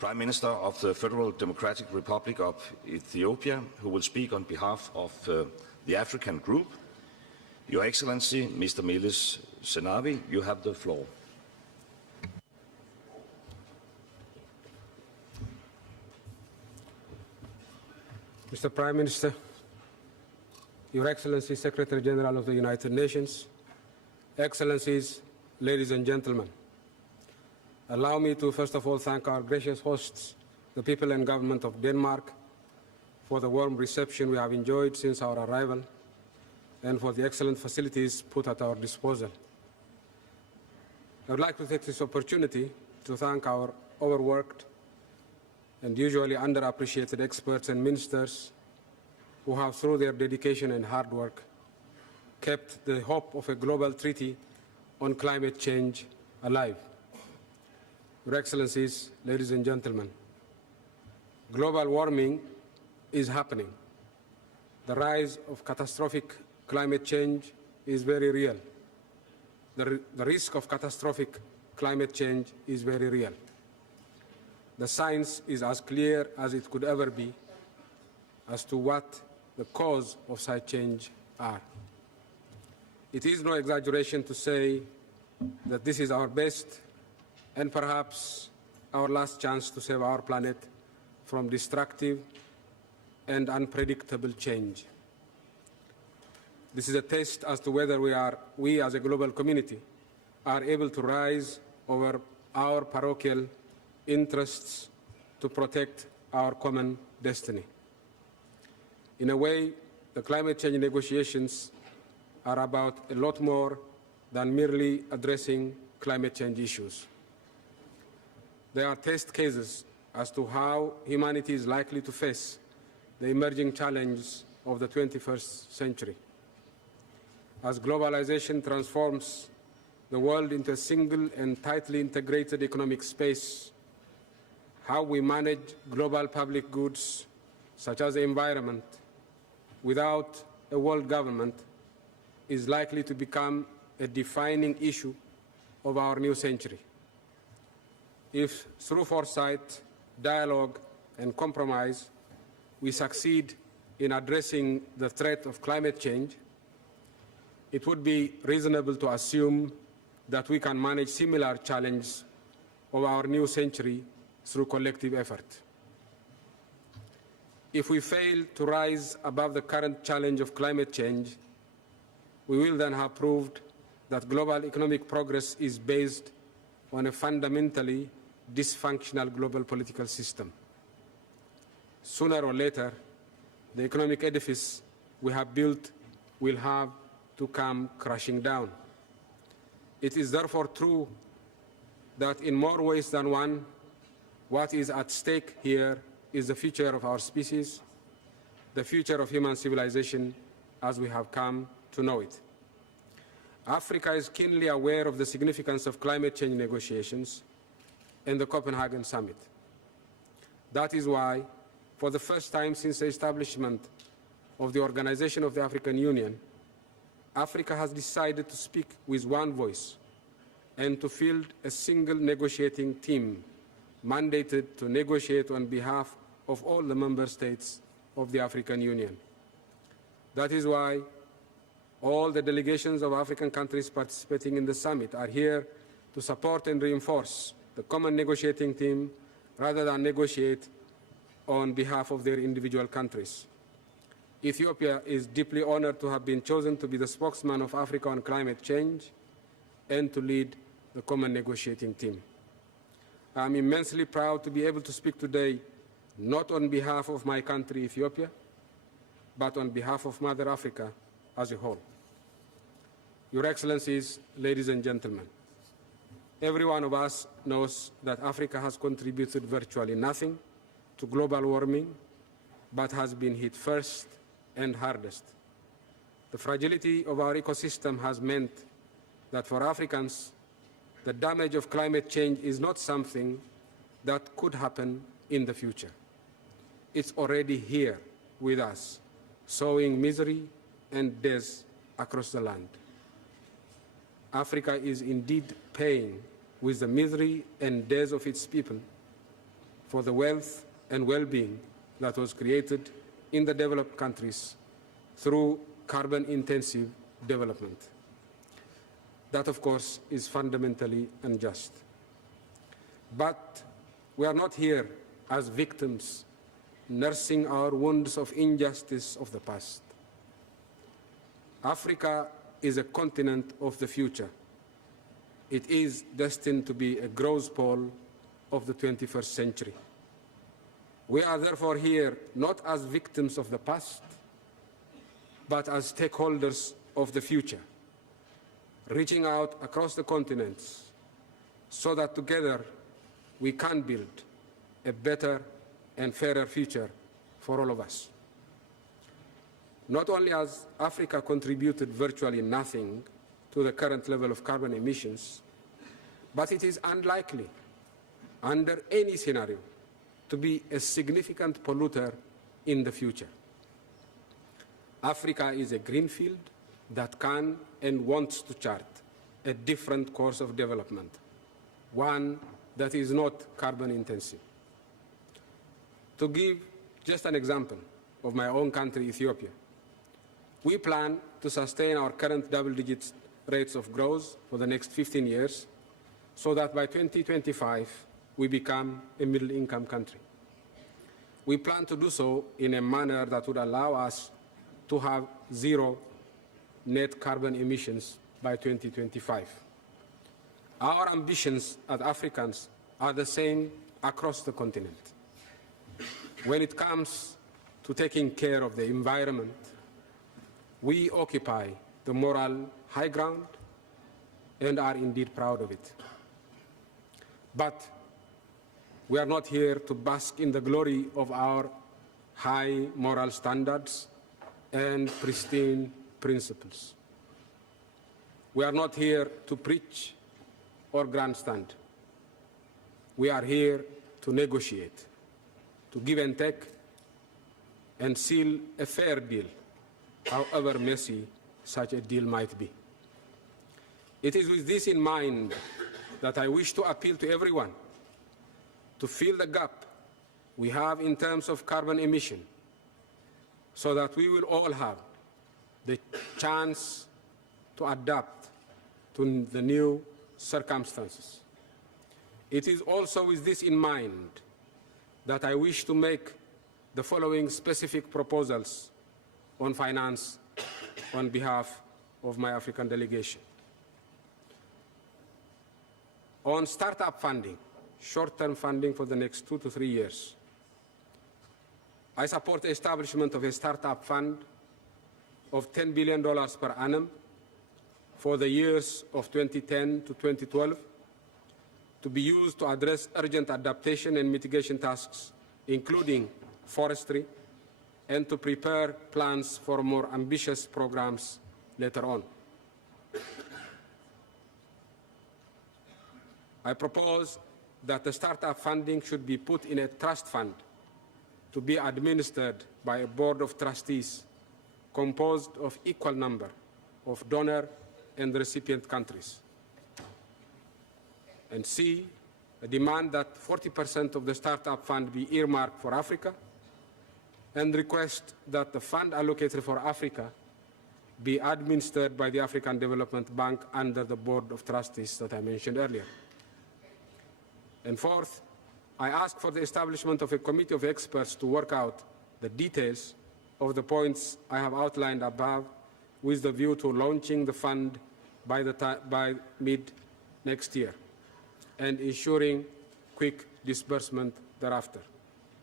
Prime Minister of the Federal Democratic Republic of Ethiopia, who will speak on behalf of the African Group. Your Excellency, Mr. Meles Zenawi, you have the floor. Mr. Prime Minister, Your Excellency, Secretary General of the United Nations, Excellencies, ladies and gentlemen, allow me to first of all thank our gracious hosts, the people and government of Denmark, for the warm reception we have enjoyed since our arrival and for the excellent facilities put at our disposal. I would like to take this opportunity to thank our overworked and usually underappreciated experts and ministers who have, through their dedication and hard work, kept the hope of a global treaty on climate change alive. Your Excellencies, ladies and gentlemen, global warming is happening. The rise of catastrophic climate change is very real. The risk of catastrophic climate change is very real. The science is as clear as it could ever be as to what the cause of such change are. It is no exaggeration to say that this is our best and perhaps our last chance to save our planet from destructive and unpredictable change. This is a test as to whether we as a global community are able to rise over our parochial interests to protect our common destiny. In a way, the climate change negotiations are about a lot more than merely addressing climate change issues. They are test cases as to how humanity is likely to face the emerging challenges of the 21st century. As globalization transforms the world into a single and tightly integrated economic space, how we manage global public goods, such as the environment, without a world government is likely to become a defining issue of our new century. If, through foresight, dialogue, and compromise, we succeed in addressing the threat of climate change, it would be reasonable to assume that we can manage similar challenges of our new century through collective effort. If we fail to rise above the current challenge of climate change, we will then have proved that global economic progress is based on a fundamentally dysfunctional global political system. Sooner or later, the economic edifice we have built will have to come crashing down. It is therefore true that in more ways than one, what is at stake here is the future of our species, the future of human civilization as we have come to know it. Africa is keenly aware of the significance of climate change negotiations and the Copenhagen Summit. That is why, for the first time since the establishment of the Organization of the African Union, Africa has decided to speak with one voice and to field a single negotiating team mandated to negotiate on behalf of all the member states of the African Union. That is why all the delegations of African countries participating in the summit are here to support and reinforce the common negotiating team rather than negotiate on behalf of their individual countries. Ethiopia is deeply honored to have been chosen to be the spokesman of Africa on climate change and to lead the common negotiating team. I am immensely proud to be able to speak today not on behalf of my country, Ethiopia, but on behalf of Mother Africa as a whole. Your Excellencies, ladies and gentlemen, every one of us knows that Africa has contributed virtually nothing to global warming, but has been hit first and hardest. The fragility of our ecosystem has meant that for Africans, the damage of climate change is not something that could happen in the future. It's already here with us, sowing misery and death across the land. Africa is indeed paying with the misery and death of its people for the wealth and well-being that was created in the developed countries through carbon-intensive development. That, of course, is fundamentally unjust. But we are not here as victims nursing our wounds of injustice of the past. Africa is a continent of the future. It is destined to be a growth pole of the 21st century. We are therefore here not as victims of the past, but as stakeholders of the future, reaching out across the continents so that together we can build a better and fairer future for all of us. Not only has Africa contributed virtually nothing to the current level of carbon emissions, but it is unlikely, under any scenario, to be a significant polluter in the future. Africa is a greenfield that can and wants to chart a different course of development, one that is not carbon intensive. To give just an example of my own country, Ethiopia, we plan to sustain our current double-digit rates of growth for the next 15 years, so that by 2025 we become a middle-income country. We plan to do so in a manner that would allow us to have zero net carbon emissions by 2025. Our ambitions as Africans are the same across the continent. When it comes to taking care of the environment, we occupy the moral high ground and are indeed proud of it. But we are not here to bask in the glory of our high moral standards and pristine principles. We are not here to preach or grandstand. We are here to negotiate, to give and take, and seal a fair deal, however messy such a deal might be. It is with this in mind that I wish to appeal to everyone to fill the gap we have in terms of carbon emission, so that we will all have the chance to adapt to the new circumstances. It is also with this in mind that I wish to make the following specific proposals on finance on behalf of my African delegation. On startup funding, short-term funding for the next 2 to 3 years, I support the establishment of a startup fund of $10 billion per annum for the years of 2010 to 2012 to be used to address urgent adaptation and mitigation tasks, including forestry, and to prepare plans for more ambitious programs later on. I propose that the startup funding should be put in a trust fund to be administered by a board of trustees composed of equal number of donor and recipient countries. And C, a demand that 40% of the startup fund be earmarked for Africa, and request that the fund allocated for Africa be administered by the African Development Bank under the board of trustees that I mentioned earlier. And fourth, I ask for the establishment of a committee of experts to work out the details of the points I have outlined above, with the view to launching the fund by mid next year and ensuring quick disbursement thereafter.